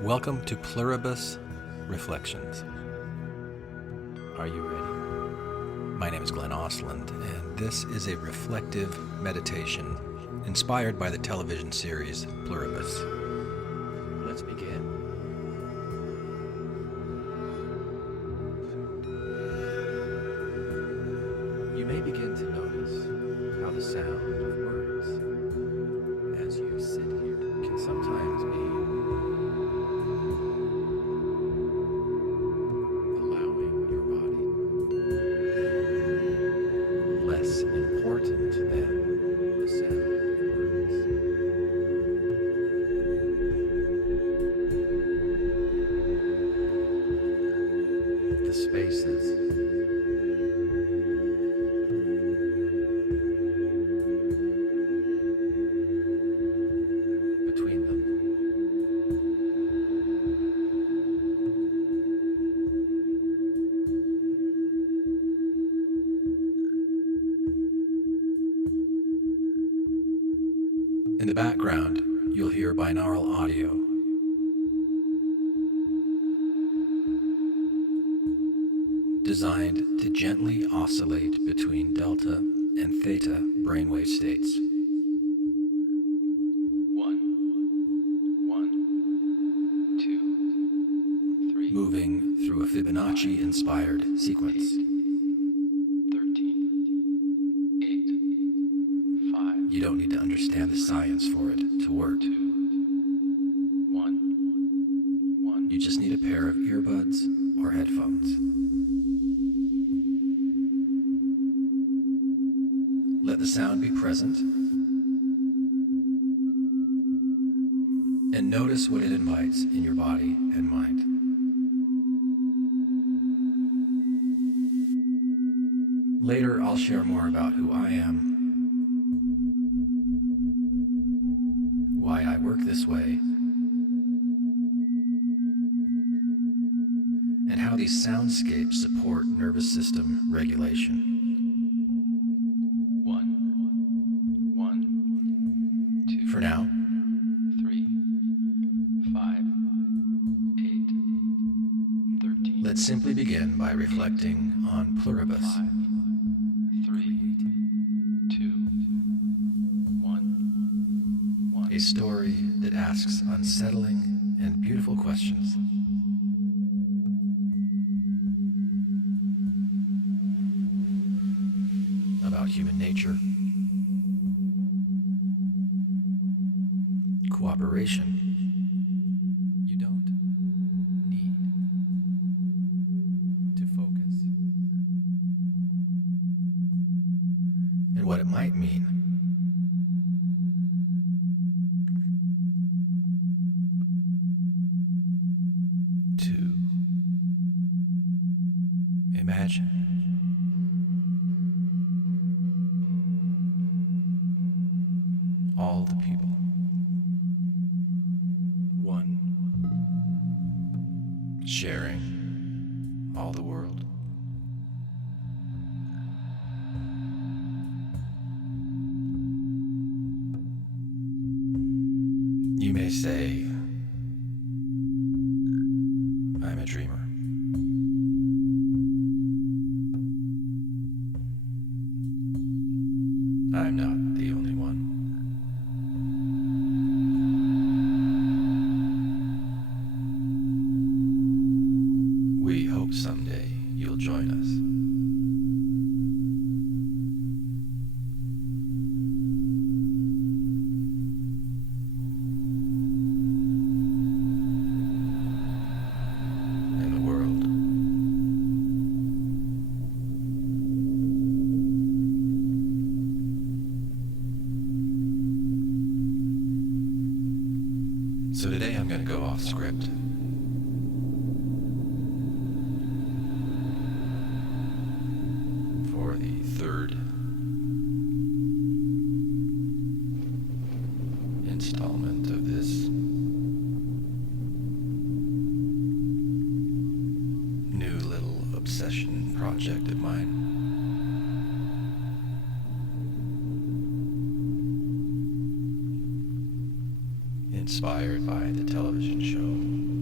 Welcome to Pluribus Reflections. Are you ready? My name is Glenn Osland, and this is a reflective meditation inspired by the television series Pluribus. Let's begin. You may begin to notice how the sound of words as you sit here can sometimes be allowing your body less important than the sound of words. The spaces between them. In the background, you'll hear binaural audio. Designed to gently oscillate between delta and theta brainwave states. 1, 2, 3. Moving through a Fibonacci-inspired sequence. 13, 8, 5. You don't need to understand the science for it to work. 2, 1. You just need a pair of earbuds or headphones. Let the sound be present, and notice what it invites in your body and mind. Later, I'll share more about who I am, why I work this way, and how these soundscapes support nervous system regulation. 2. For now, 3, 5, 8, 13. Let's simply begin by reflecting on Pluribus. 5, 3, 2, 1. A story that asks unsettling and beautiful questions. About human nature, cooperation. You don't need to focus. And what it might mean. To imagine. All the people. One. Sharing all the world. You may say, I'm a dreamer. I'm not the only one. We hope someday you'll join us. In the world. So today I'm going to go off script. For the third installment of this new little obsession project of mine. Inspired by the television show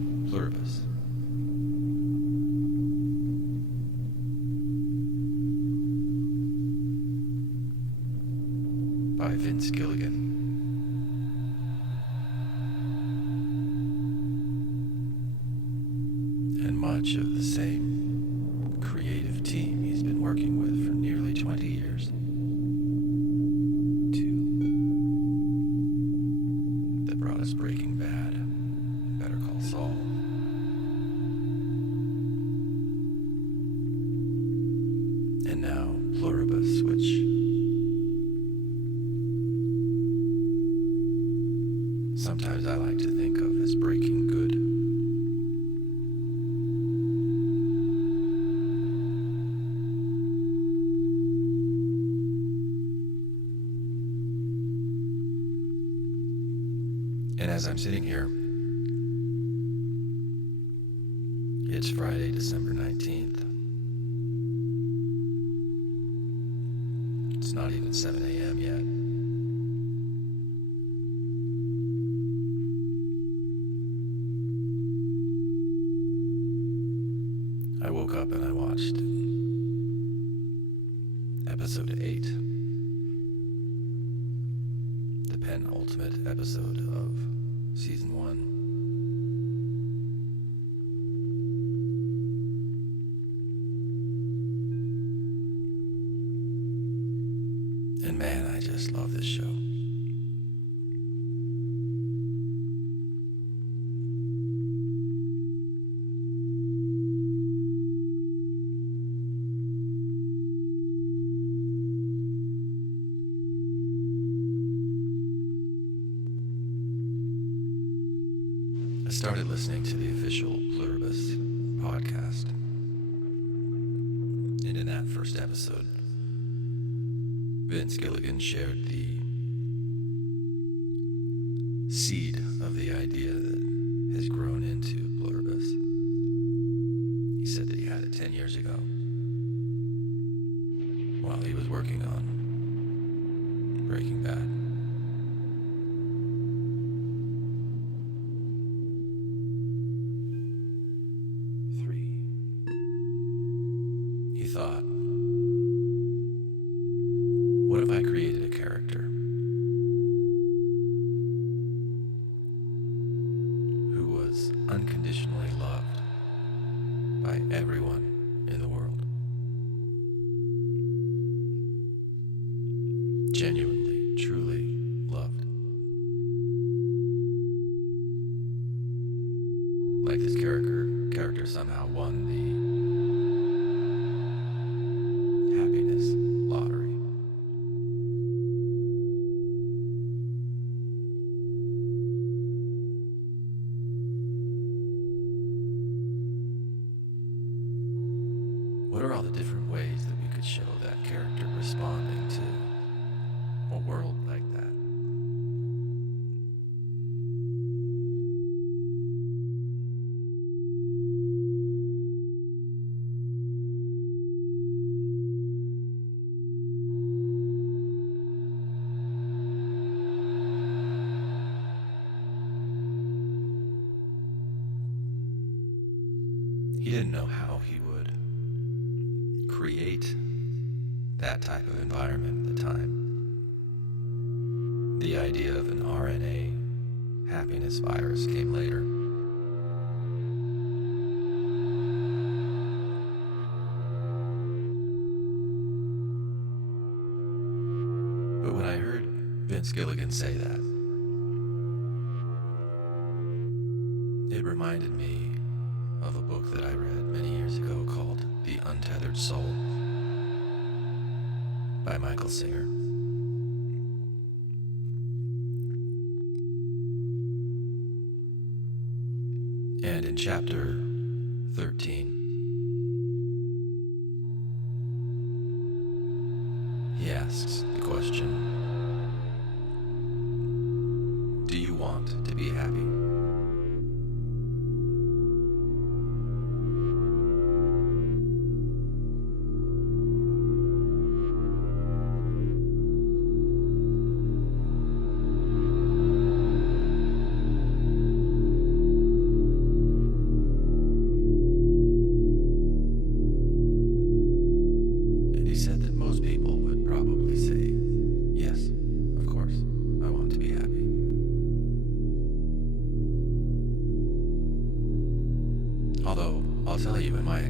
Pluribus. By Vince Gilligan. And much of the same creative team he's been working with for nearly 20 years. That brought us Breaking Bad, Better Call Saul. And now Pluribus, which sometimes I like to think of as breaking good. And as I'm sitting here, it's Friday, December 19th. It's not even 7 a.m. yet. I woke up and I watched episode 8, the penultimate episode of season 1. And man, I just love this show. I started listening to the official Pluribus podcast. And in that first episode, Vince Gilligan shared the seed of the idea that has grown into Pluribus. He said that he had it 10 years ago while he was working on Breaking Bad. He thought, what if I created a character who was unconditionally loved by everyone in the world? Genuinely, truly loved. Like this character somehow won the happiness lottery. What are all the different ways that we could show that character responding to a world like that? He didn't know how he would create that type of environment at the time. The idea of an RNA happiness virus came later. But when I heard Vince Gilligan say that, it reminded me of a book that I read many years ago called The Untethered Soul by Michael Singer. And in chapter 13, he asks the question, do you want to be happy?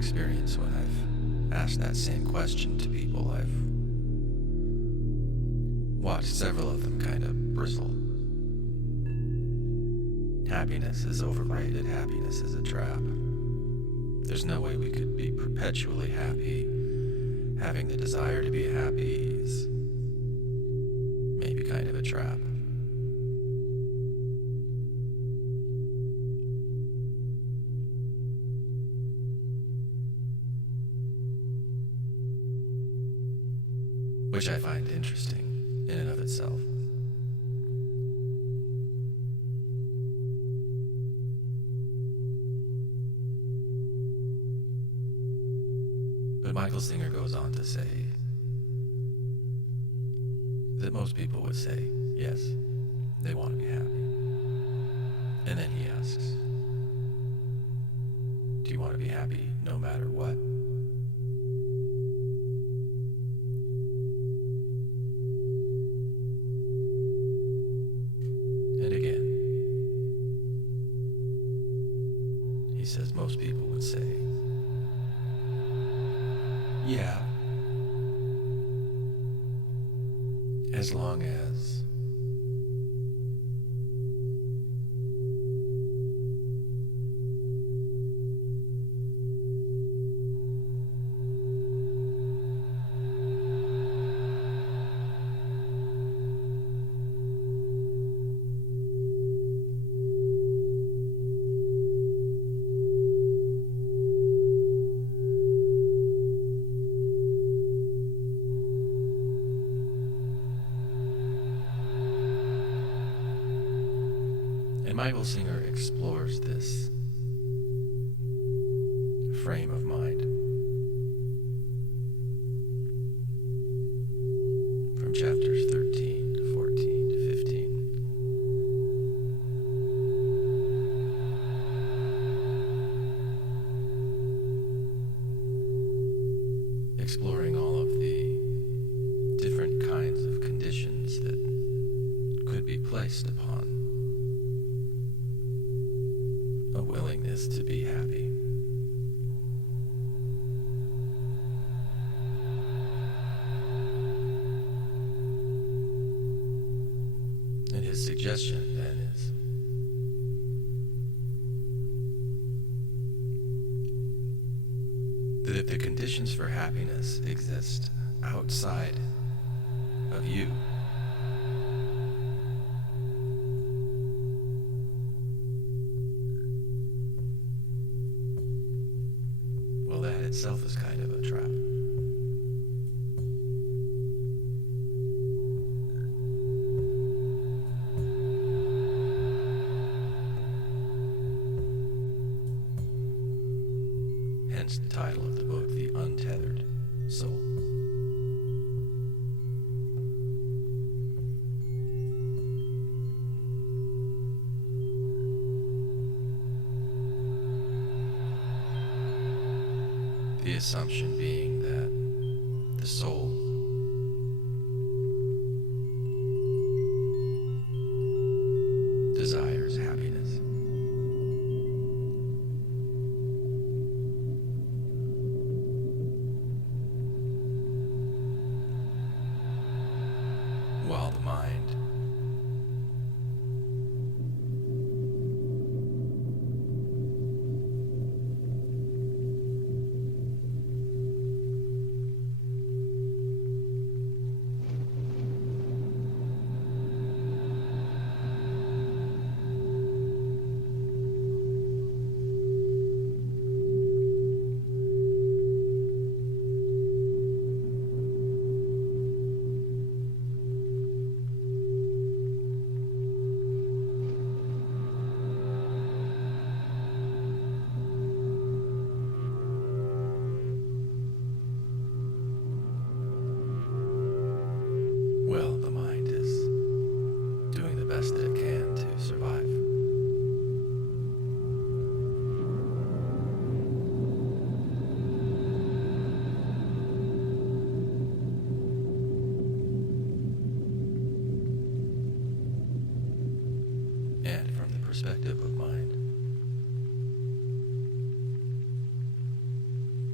experience when I've asked that same question to people. I've watched several of them kind of bristle. Happiness is overrated. Happiness is a trap. There's no way we could be perpetually happy. Having the desire to be happy is maybe kind of a trap. Which I find interesting in and of itself. But Michael Singer goes on to say that most people would say, yes, they want to be happy. And then he asks, do you want to be happy no matter what? And again, he says most people would say, yeah, as long as Michael Singer explores this frame of mind from chapters 13 to 14 to 15. Exploring all of the different kinds of conditions that could be placed upon a willingness to be happy. And his suggestion then is that if the conditions for happiness exist outside of you, that itself is kind of a trap. Hence the title of the book, The Untethered Soul. The assumption being that the soul desires happiness. While the mind best that it can to survive. And from the perspective of mind,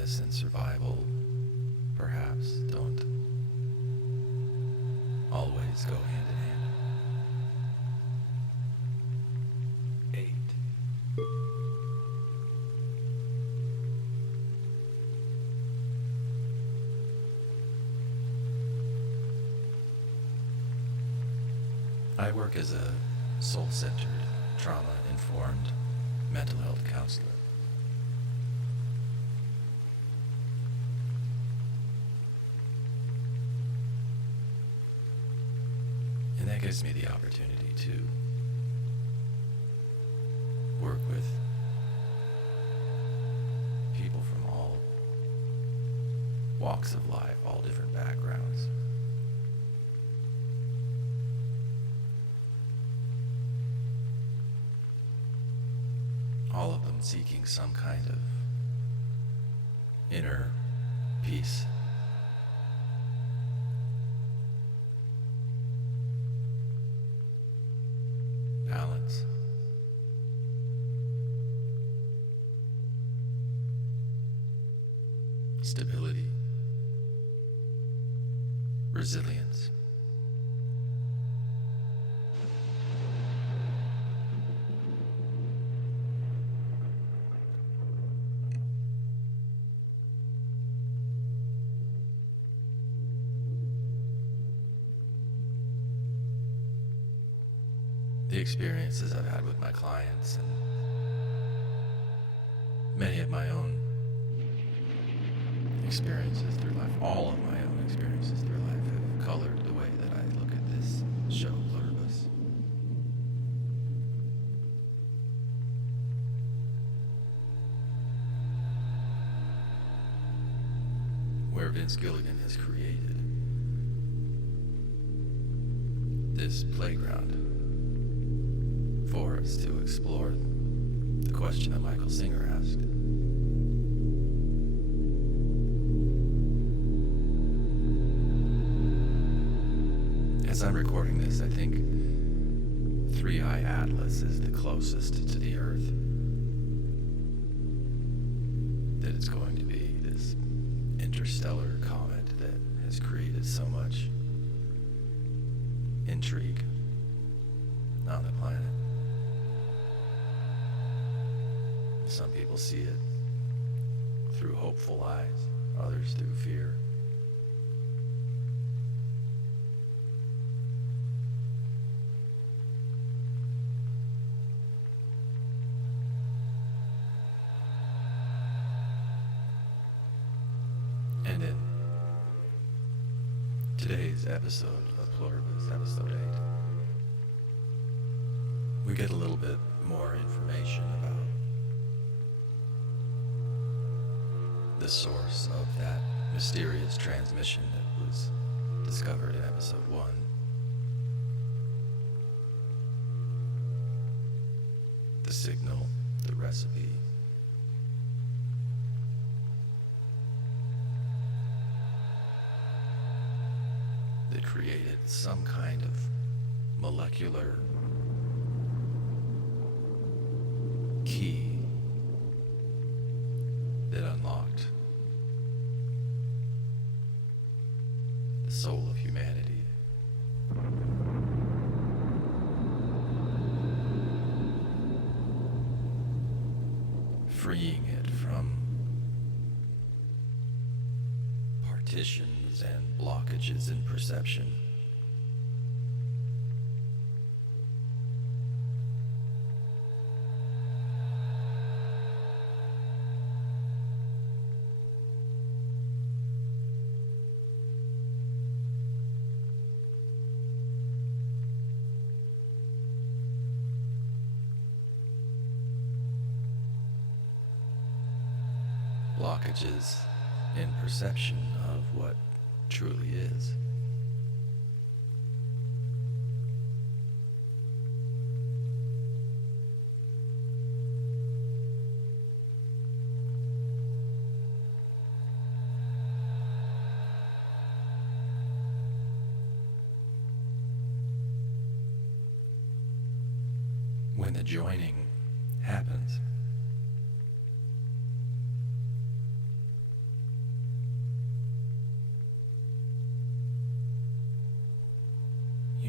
happiness and survival perhaps don't always go hand in hand. 8. I work as a soul-centered, trauma-informed mental health counselor. And that gives me the opportunity to work with people from all walks of life, all different backgrounds. All of them seeking some kind of inner peace. Balance. Stability. Resilience. The experiences I've had with my clients and many of my own experiences through life, all of my own experiences through life have colored the way that I look at this show, Pluribus. Where Vince Gilligan has created this playground for us to explore the question that Michael Singer asked. As I'm recording this, I think 3i Atlas is the closest to the Earth that it's going to be, this interstellar comet that has created so much intrigue on the planet. Some people see it through hopeful eyes, others through fear. And in today's episode of Pluribus, episode 8, we get a little bit more information about the source of that mysterious transmission that was discovered in episode 1. The signal, the recipe. That created some kind of molecular key that unlocked the soul of humanity. Freeing it from partitions and blockages in perception. Blockages in perception of what truly is. When the joining happens,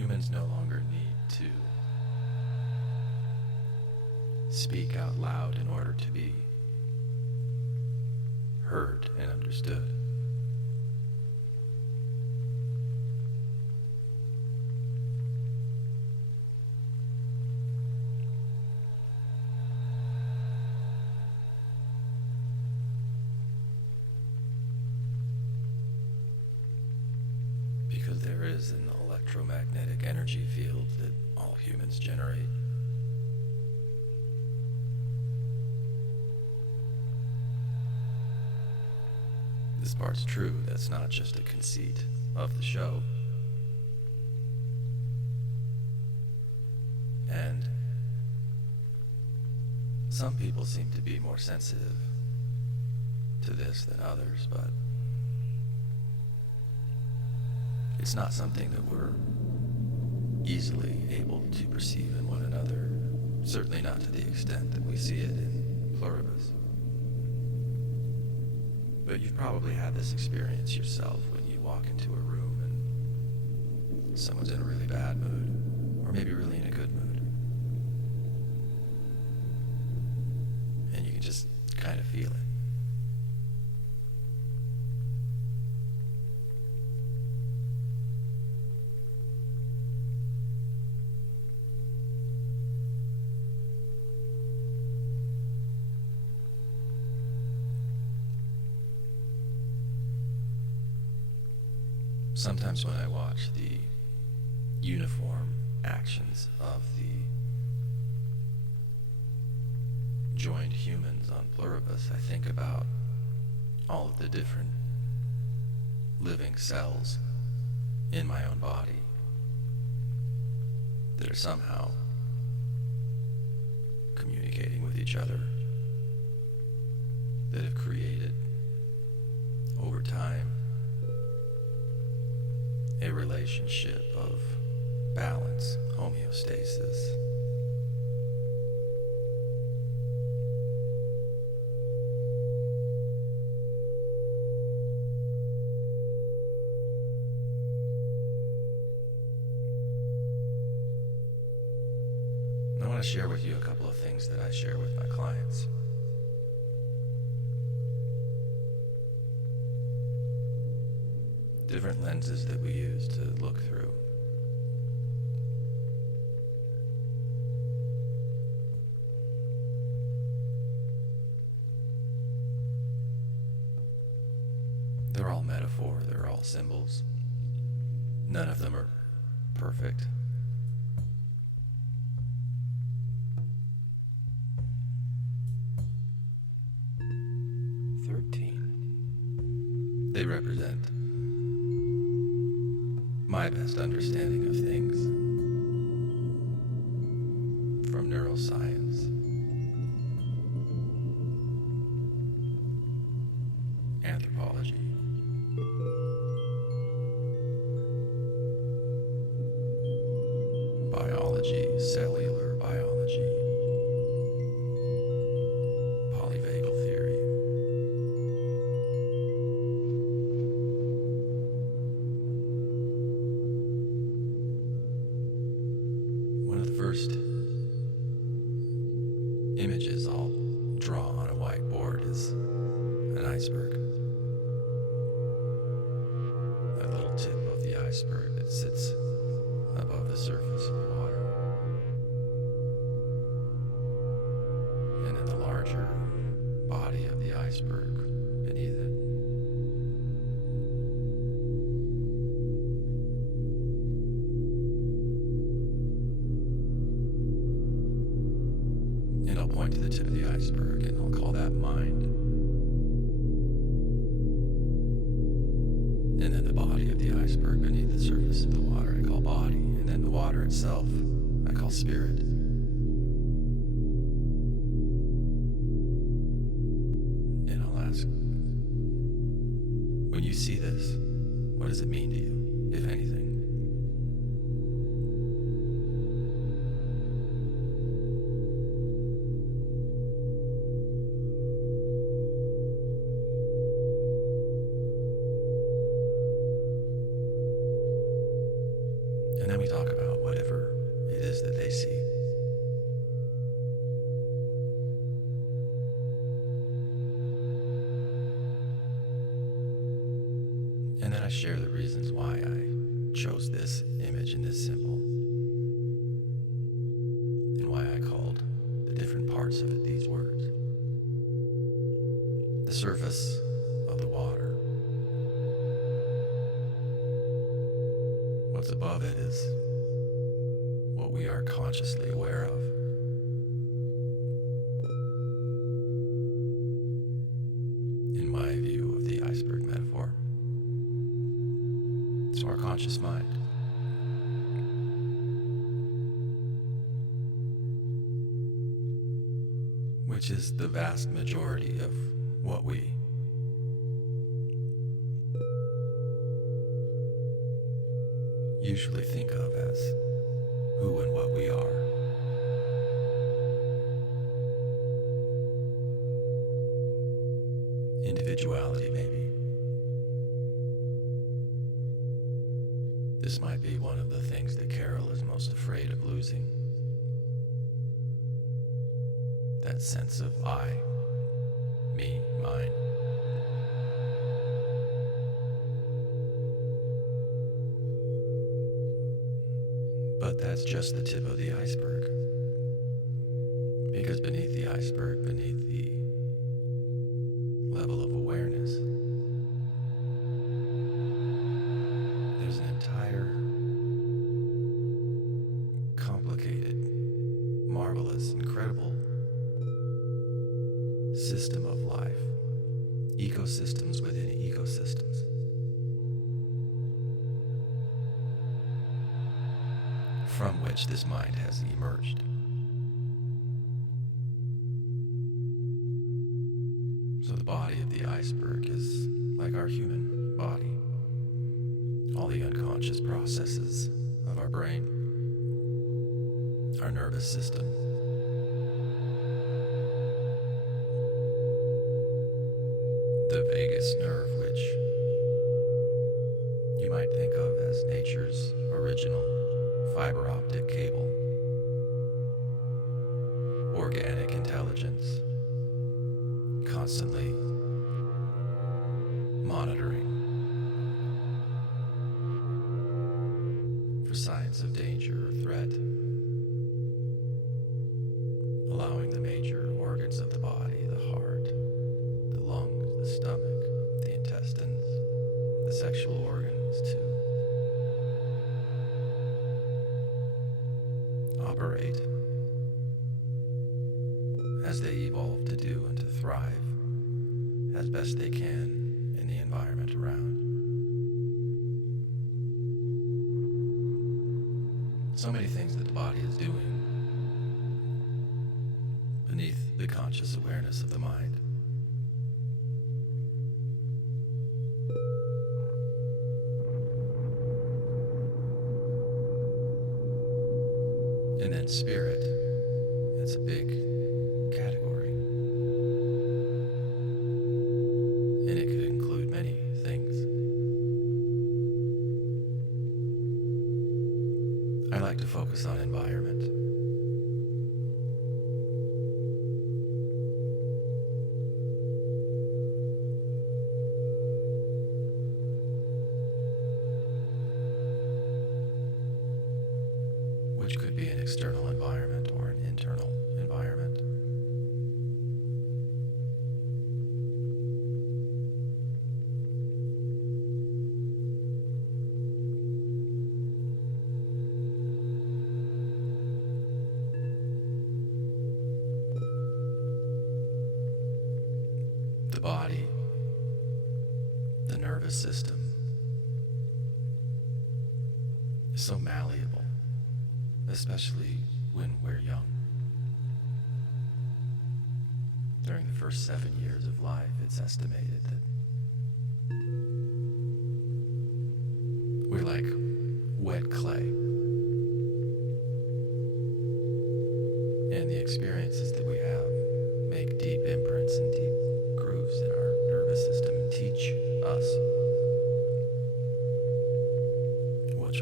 Humans no longer need to speak out loud in order to be heard and understood. Because there is an electromagnetic energy field that all humans generate. This part's true. That's not just a conceit of the show. And some people seem to be more sensitive to this than others, but it's not something that we're easily able to perceive in one another, certainly not to the extent that we see it in Pluribus. But you've probably had this experience yourself when you walk into a room and someone's in a really bad mood, or maybe really in a good mood. And you can just kind of feel it. Sometimes when I watch the uniform actions of the joined humans on Pluribus, I think about all of the different living cells in my own body that are somehow communicating with each other, that have created, over time, a relationship of balance, homeostasis. I want to share with you a couple of things that I share with my clients. Different lenses that we use to look through. They're all metaphor, they're all symbols. None of them are perfect. They represent my best understanding of things from neuroscience, anthropology, biology, cellular biology, polyvagal theory. First images I'll draw on a whiteboard is an iceberg. That little tip of the iceberg that sits above the surface of the water. And then the larger body of the iceberg beneath it. And I'll point to the tip of the iceberg and I'll call that mind. And then the body of the iceberg beneath the surface of the water I call body. And then the water itself I call spirit. And I'll ask, when you see this, what does it mean to you, if anything? And then me talk about whatever it is that they see. And then I share the reasons why I chose this image and this symbol, and why I called the different parts of it these words. The surface of the water. What's above it is what we are consciously aware of. In my view of the iceberg metaphor, it's our conscious mind. Which is the vast majority of what we usually think of as who and what we are. Individuality, maybe. This might be one of the things that Carol is most afraid of losing. That sense of I, me, mine. But that's just the tip of the iceberg. Because beneath the iceberg, beneath the level of awareness, there's an entire complicated, marvelous, incredible system of life, ecosystems within ecosystems, from which this mind has emerged. So the body of the iceberg is like our human body. All the unconscious processes of our brain, our nervous system, the vagus nerve, which you might think of as nature's original fiber optic cable, organic intelligence, constantly monitoring for signs of danger or threat, allowing the major organs of the body, the heart, the lungs, the stomach, the intestines, the sexual organs to operate as they evolve to do and to thrive as best they can in the environment around. So many things that the body is doing beneath the conscious awareness of the mind. And then spirit, it's a big category. And it could include many things. I like to focus on environment. Which could be an external environment or an internal environment. The body, the nervous system, is so malleable, especially when we're young. During the first 7 years of life, it's estimated that we're like wet clay. And the experiences that we have make deep imprints and deep grooves in our nervous system and teach us what's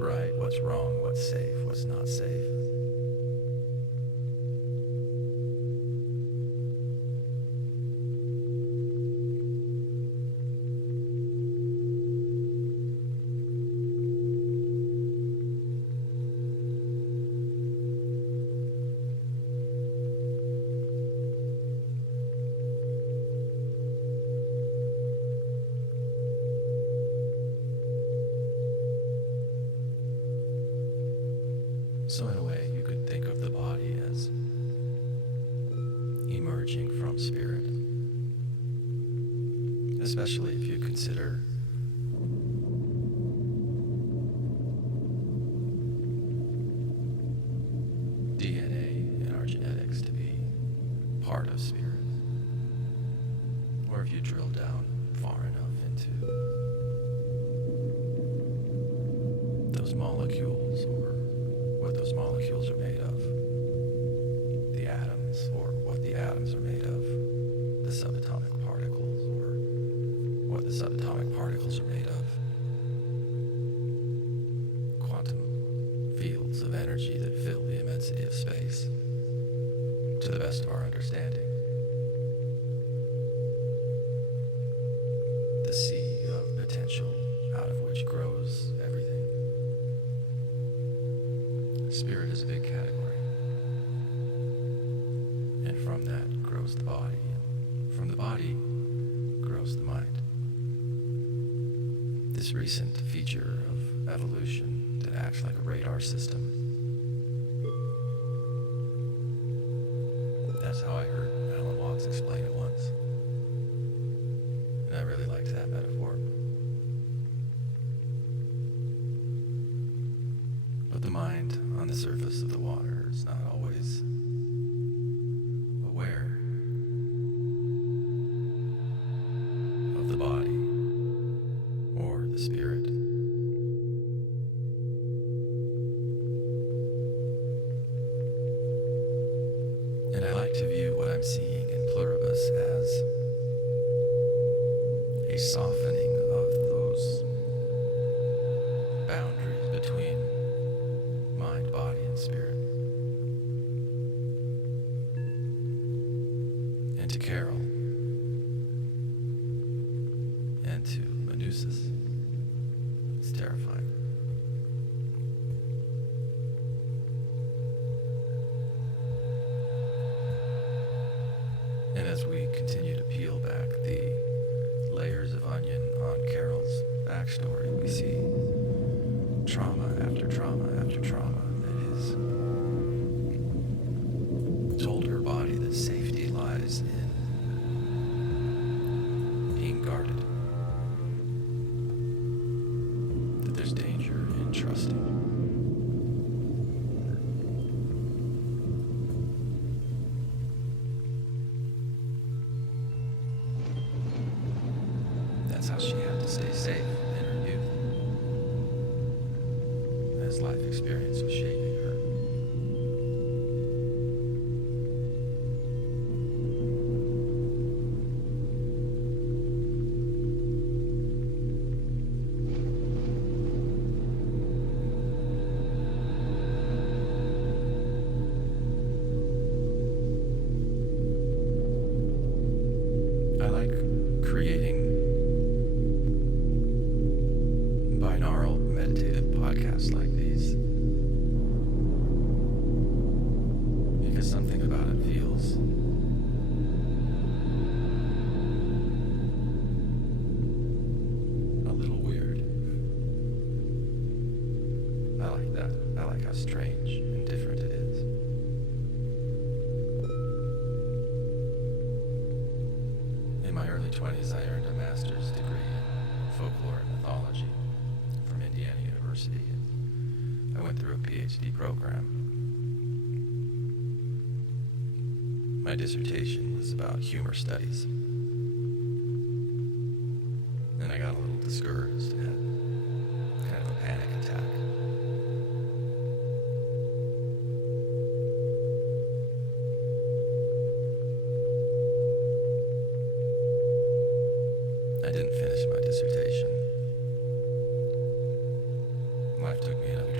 right, what's wrong, what's safe, what's not safe. So in a way, you could think of the body as emerging from spirit, especially if you consider DNA in our genetics to be part of spirit, or if you drill down far enough into those molecules, or what those molecules are made of, the atoms, or what the atoms are made of, the subatomic particles, or what the subatomic particles are made of, quantum fields of energy that fill the immensity of space, to the best of our understanding. The sea of potential out of which grows everything. Spirit is a big category, and from that grows the body, and from the body grows the mind. This recent feature of evolution that acts like a radar system. That's how I heard Alan Watts explain it once, and I really liked that metaphor. But the mind on the surface of the water is not always aware of the body or the spirit. And I like to view what I'm seeing in Pluribus as a softening of those boundaries between mind, body, and spirit. And to Carol, and to Manusis, it's terrifying. And as we continue to peel back the layers of onion on Carol's backstory, we see trauma after trauma after trauma that is told her body that safety lies in being guarded, that there's danger in trusting. That's how she had to stay safe in her youth, as life experience was shaping her. I like creating binaural meditative podcasts like these because something about it feels a little weird. I like that. I like how strange and different it is. In my early 20s, I earned a master's degree in folklore and mythology from Indiana University. I went through a PhD program. My dissertation was about humor studies. And I got a little discouraged and had kind of a panic attack. I didn't finish my dissertation. Life took me in a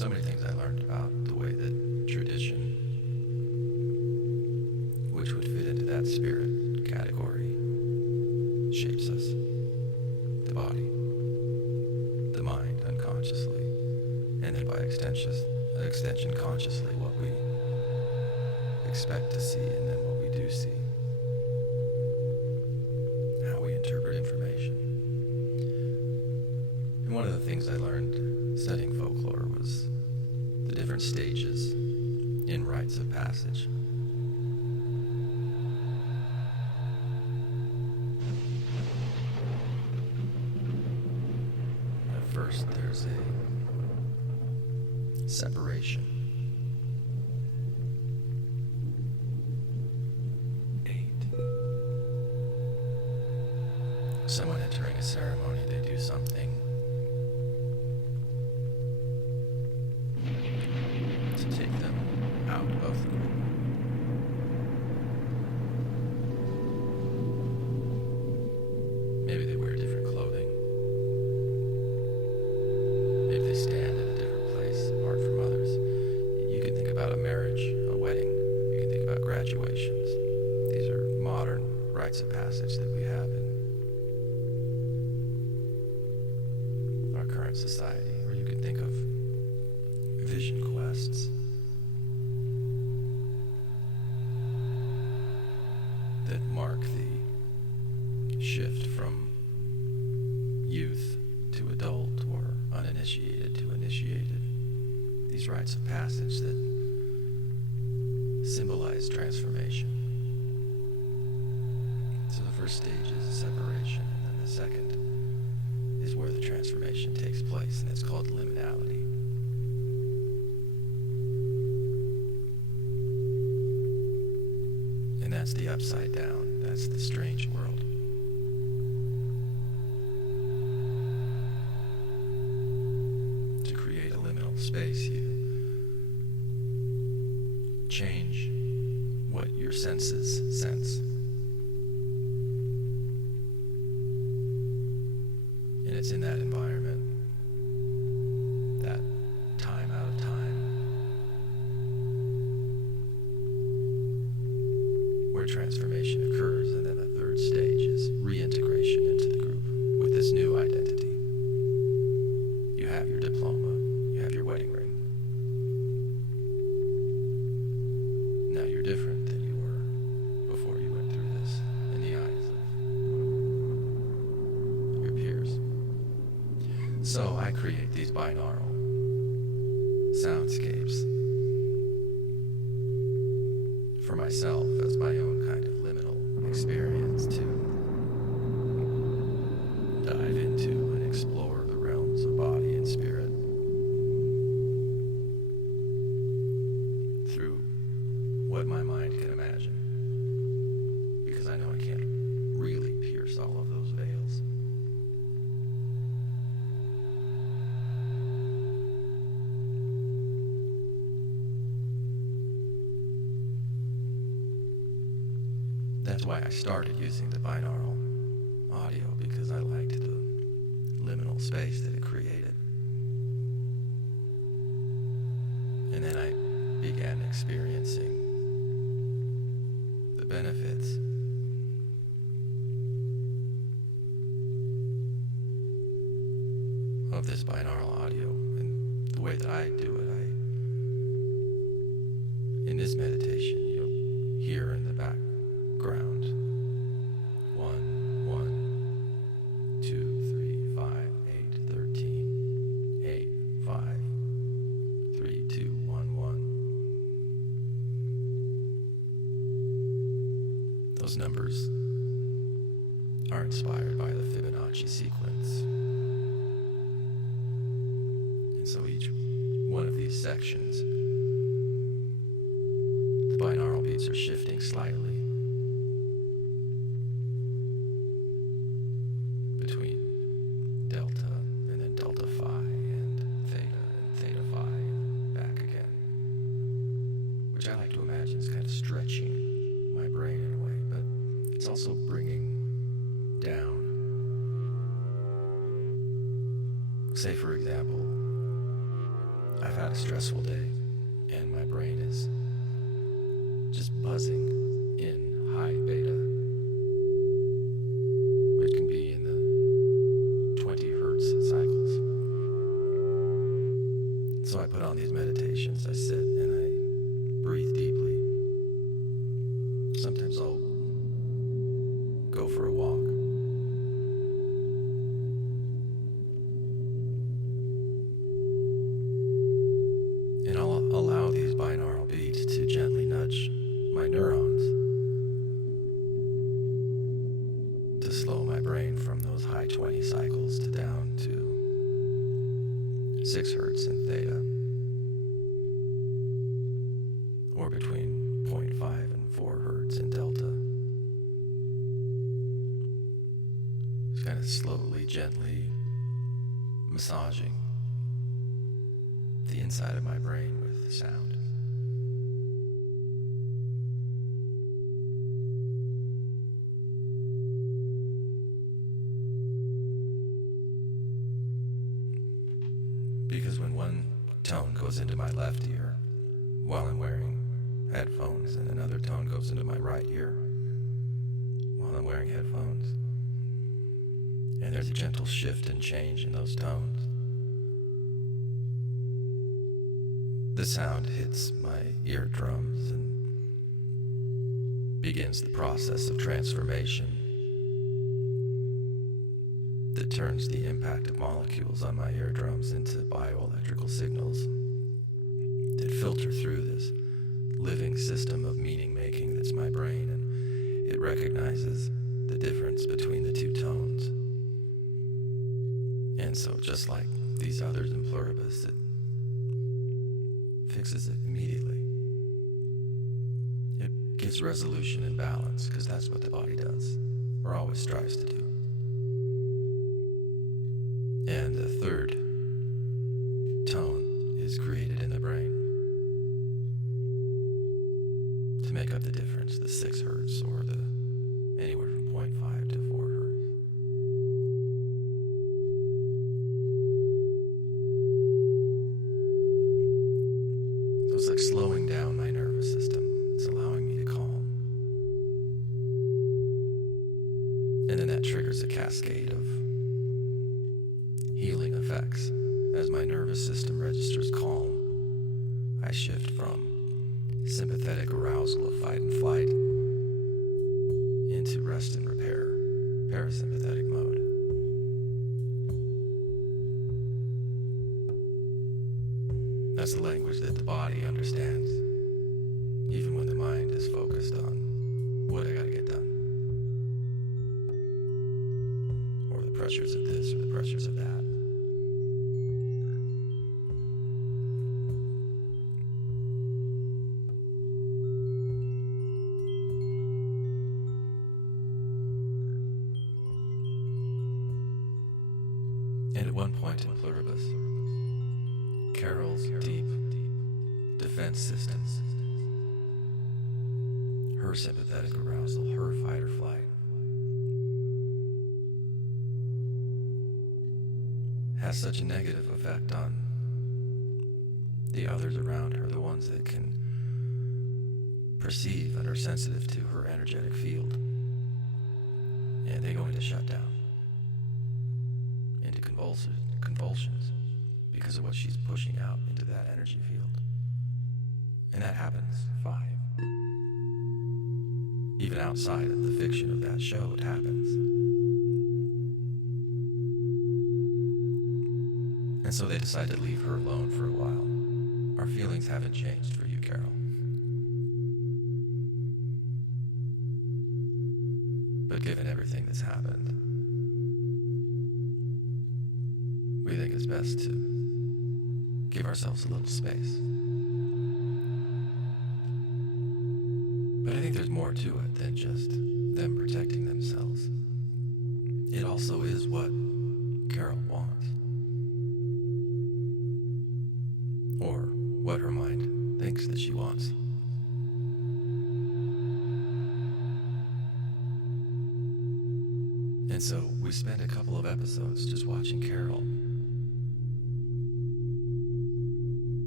So many things I learned about the way that tradition, which would fit into that spirit category, shapes us. The body, the mind unconsciously, and then by extension consciously, what we expect to see and then what we do see. How we interpret information. And one of the things I learned studying folklore was the different stages in rites of passage. At first, there's a separation. 8. Someone entering a ceremony, they do something to take them out of the group. Maybe they wear different clothing. Maybe they stand at a different place apart from others. You can think about a marriage, a wedding. You can think about graduations. These are modern rites of passage that we have in our current society. Or you can think of vision quests. That mark the shift from youth to adult or uninitiated to initiated. These rites of passage that symbolize transformation. So the first stage is separation, and then the second is where the transformation takes place, and it's called liminality. And that's the upside down. That's the strange world. To create a liminal space, you change what your senses sense. And it's in that environment, that time out of time, where transformation occurs. And then the third stage is reintegration into the group with this new identity. You have your diploma, you have your wedding ring. Now you're different than you were before you went through this in the eyes of your peers. So I create these binaural soundscapes for myself as my own kind of liminal experience to dive into and explore the realms of body and spirit through what my mind can imagine, because I know I can't really pierce all of those veils. That's why I started using the binaural audio, because I liked the liminal space that it created. And then I began experiencing the benefits of this binaural audio. And the way that I do it, in this meditation, you'll hear in the background 1, 1, 2, 3, 5, 8, 13, 8, 5, 3, 2, 1, 1. Those numbers are inspired by the Fibonacci sequence. And so each one of these sections, the binaural beats are shifting slightly between delta and then delta phi and theta phi and back again, which I like to imagine is kind of stretching my brain in a way, but it's also bringing down. Say, for example, I've had a stressful day, and my brain is just buzzing in high beta, which can be in the 20 hertz cycles. So I put on these meditations. I sit and I breathe deeply. Sometimes I'll go for a walk. And I'll allow these binaural beats to gently nudge my neurons to slow my brain from those high 20 cycles to down to 6 hertz in theta, or between 0.5 and 4 hertz in delta. Just kind of slowly, gently massaging the inside of my brain with sound. Because when one tone goes into my left ear while I'm wearing headphones, and another tone goes into my right ear while I'm wearing headphones, and there's a gentle shift and change in those tones, the sound hits my eardrums and begins the process of transformation that turns the impact of molecules on my eardrums into bioelectrical signals that filter through this living system of meaning making that's my brain, and it recognizes the difference between the two tones. And so just like these others in Pluribus, it fixes it immediately. It gives resolution and balance, because that's what the body does, or always strives to do. And the third tone is created in the brain to make up the difference, the 6 hertz or the anywhere from 0.5 to 4 hertz. So it's like slowing down my nervous system. It's allowing me to calm. And then that triggers a cascade of healing effects. As my nervous system registers calm, I shift from sympathetic arousal of fight and flight into rest and repair, parasympathetic mode. That's the language that the body understands, even when the mind is focused on what I gotta get done, or the pressures of this or the pressures of that. And at one point in Pluribus, Carol's deep defense systems, her sympathetic arousal, her fight or flight, has such a negative effect on the others around her, the ones that can perceive and are sensitive to her energetic field. And they go into shutdown, into convulsions, because of what she's pushing out into that energy field. And that happens 5. Even outside of the fiction of that show, it happens. And so they decide to leave her alone for a while. Our feelings haven't changed for you, Carol. But given everything that's happened, we think it's best to give ourselves a little space. But I think there's more to it than just them protecting themselves. It also is what Carol wants, or what her mind thinks that she wants. And so we spent a couple of episodes just watching Carol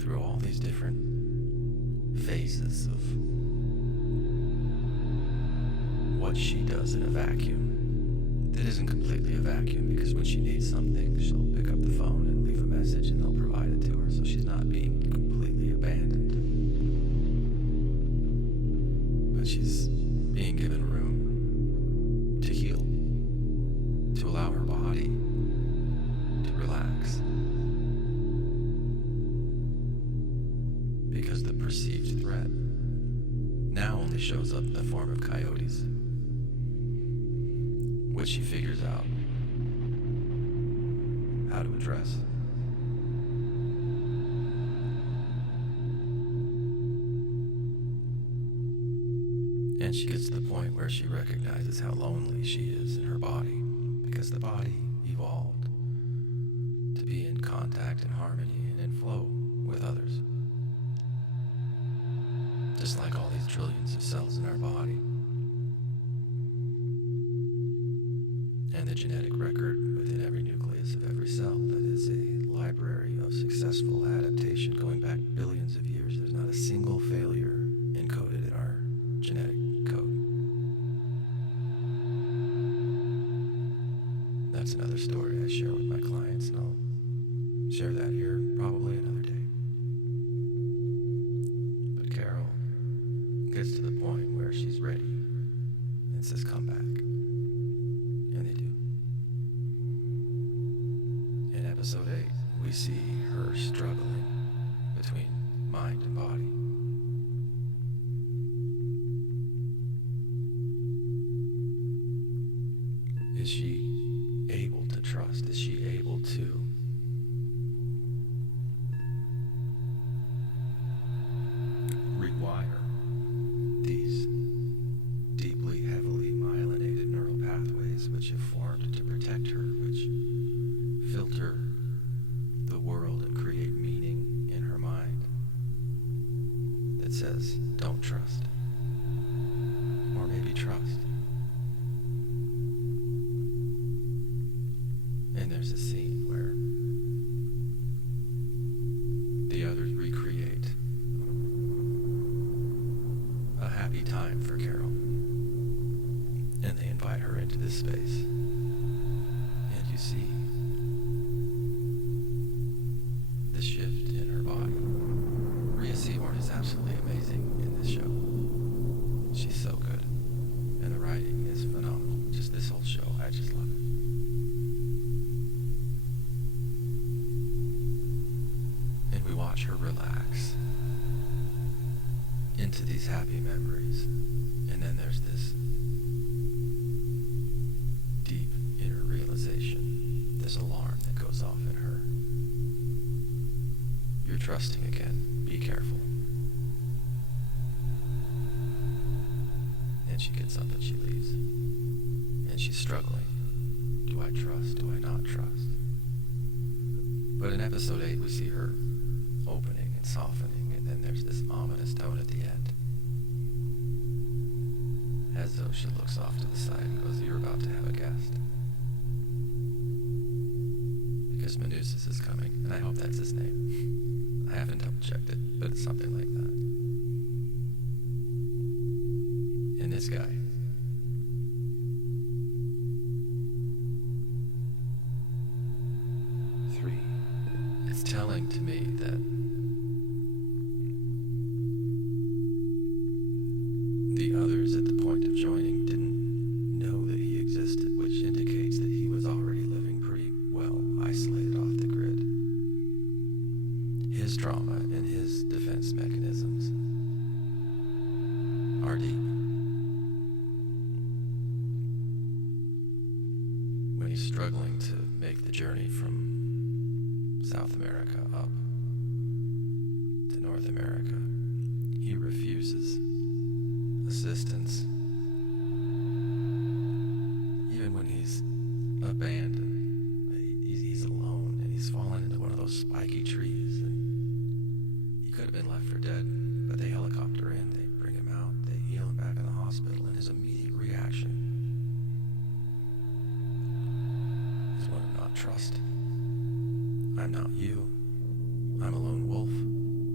through all these different phases of what she does in a vacuum that isn't completely a vacuum, because when she needs something, she'll pick up the phone and leave a message and they'll provide it to her, so she's not being completely abandoned. But she's being given room to heal, to allow her body to relax. Because the perceived threat now only shows up in the form of coyotes, which she figures out how to address. And she gets to the point where she recognizes how lonely she is in her body, because the body evolved to be in contact and harmony and in flow with others. Just like all these trillions of cells in our body. And the genetic record within every nucleus of every cell that is a library of successful adaptation going back billions of years. There's not a single failure encoded in our genetic code. That's another story I share with my clients, and I'll share that here probably another day. But Carol gets to the point where she's ready and says, "Come back." And they do. In episode 8, we see her struggling between mind and body. Is she able to trust? Is she able to rewire these deeply, heavily myelinated neural pathways which have formed to protect her, which filter the world and create meaning in her mind that says, don't trust, or maybe trust. And there's a scene where the others recreate a happy time for Carol, and they invite her into this space, and you see the shift in her body. Rhea Seahorn is absolutely amazing in this show. She's so good, and the writing is phenomenal. Just this whole show, I just love it. And we watch her relax into these happy memories, and then there's this deep inner realization, this alarm that goes off in her. You're trusting again, be careful. And she gets up and she leaves, and she's struggling. Do I trust? Do I not trust? But in episode 8 we see her opening and softening, and then there's this ominous tone at the end, as though she looks off to the side and goes, "You're about to have a guest." Because Manusis is coming, and I hope that's his name. I haven't double checked it, but it's something like that. And this guy, it's telling to me that the others at the point of joining didn't know that he existed, which indicates that he was already living pretty well isolated off the grid. His trauma and his defense mechanisms are deep. When he's struggling to make the journey from South America up to North America, he refuses assistance. Even when he's abandoned, he's alone, and he's fallen into one of those spiky trees, and he could have been left for dead, but they helicopter in, they bring him out, they heal him back in the hospital, and his immediate reaction is one of not trust. I'm not you. I'm a lone wolf.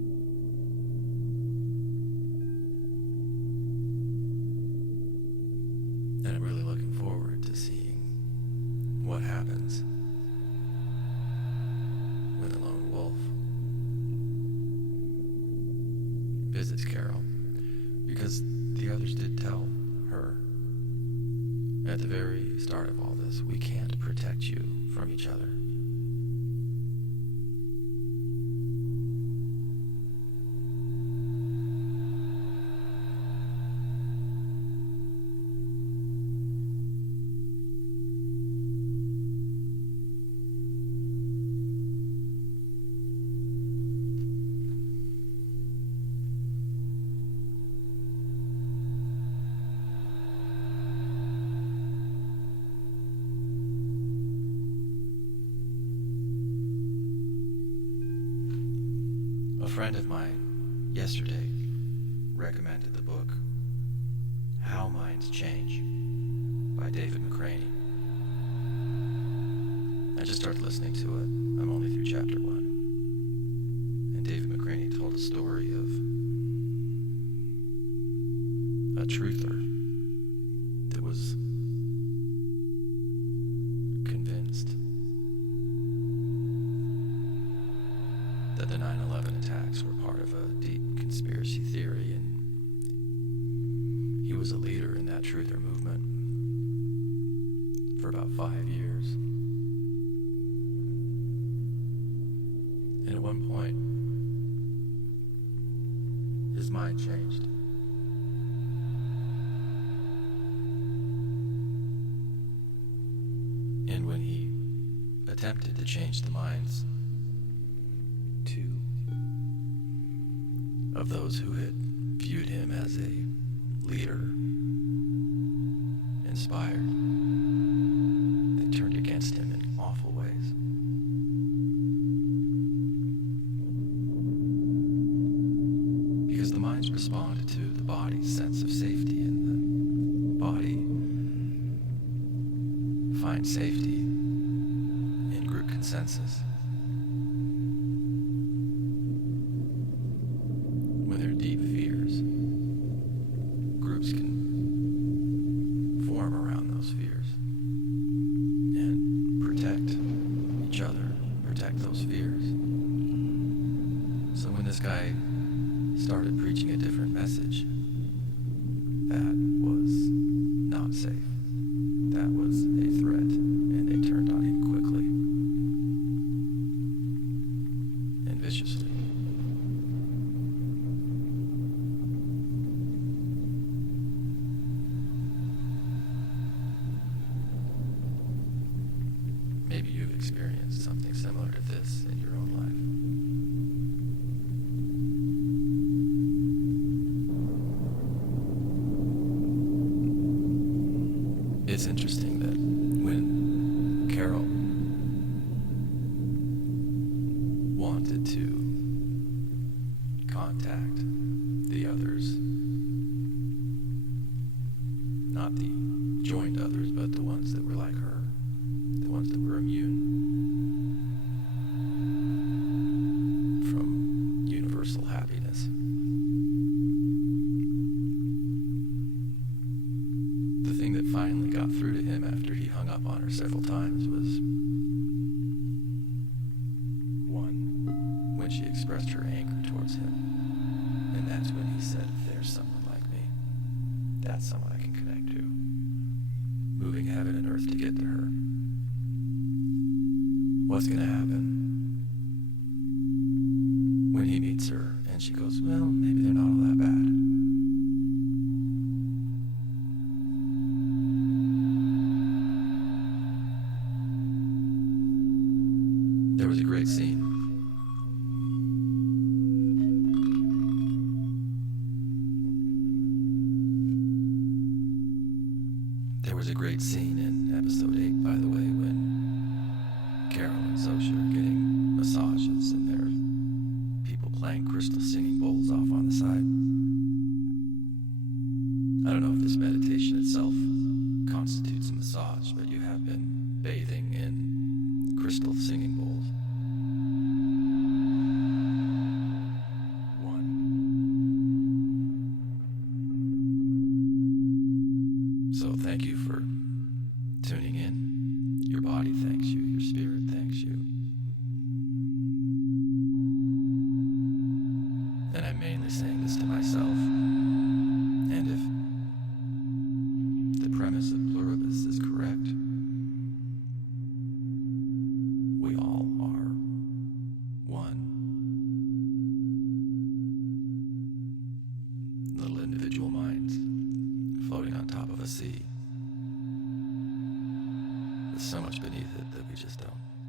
happens when a lone wolf visits Carol, because the others did tell her at the very start of all this, we can't protect you from each other. A friend of mine yesterday recommended the book How Minds Change by David McCraney. I just started listening to it. I'm only through chapter 1. And David McCraney told a story of a truther that was convinced that the 9/11 attacks were part of a deep conspiracy theory, and he was a leader in that truther movement for about 5 years. And at one point, his mind changed. And when he attempted to change the minds of those who had viewed him as a leader, inspired, they turned against him in awful ways. Because the minds responded to the body's sense of safety, and the body finds safety in group consensus. When there are deep fears, groups can form around those fears and protect each other, protect those fears. So when this guy started preaching a different message, that was not safe. That was a threat, and they turned on him quickly and viciously. Maybe you've experienced something similar to this in your own life. It's interesting that when Carol wanted to contact the others, not the joined others, but the ones that were like her, the ones that were immune from universal happiness, the thing that finally got through to him after he hung up on her several times was, one, when she expressed her anger towards him. And that's when he said, if there's someone like me, that's someone I can connect to. Moving heaven and earth to get to her. What's going to happen when he meets her and she goes, well, maybe they're not all that bad. There was a great scene. There was a great scene in episode 8, by the way, when Carol and Zosha are getting massages and there are people playing crystal singing bowls off on the side. I don't know if this meditation itself constitutes a massage, but you have been bathing in crystal singing bowls. So thank you for tuning in. Your body thing. individual minds floating on top of a sea. There's so much beneath it that we just don't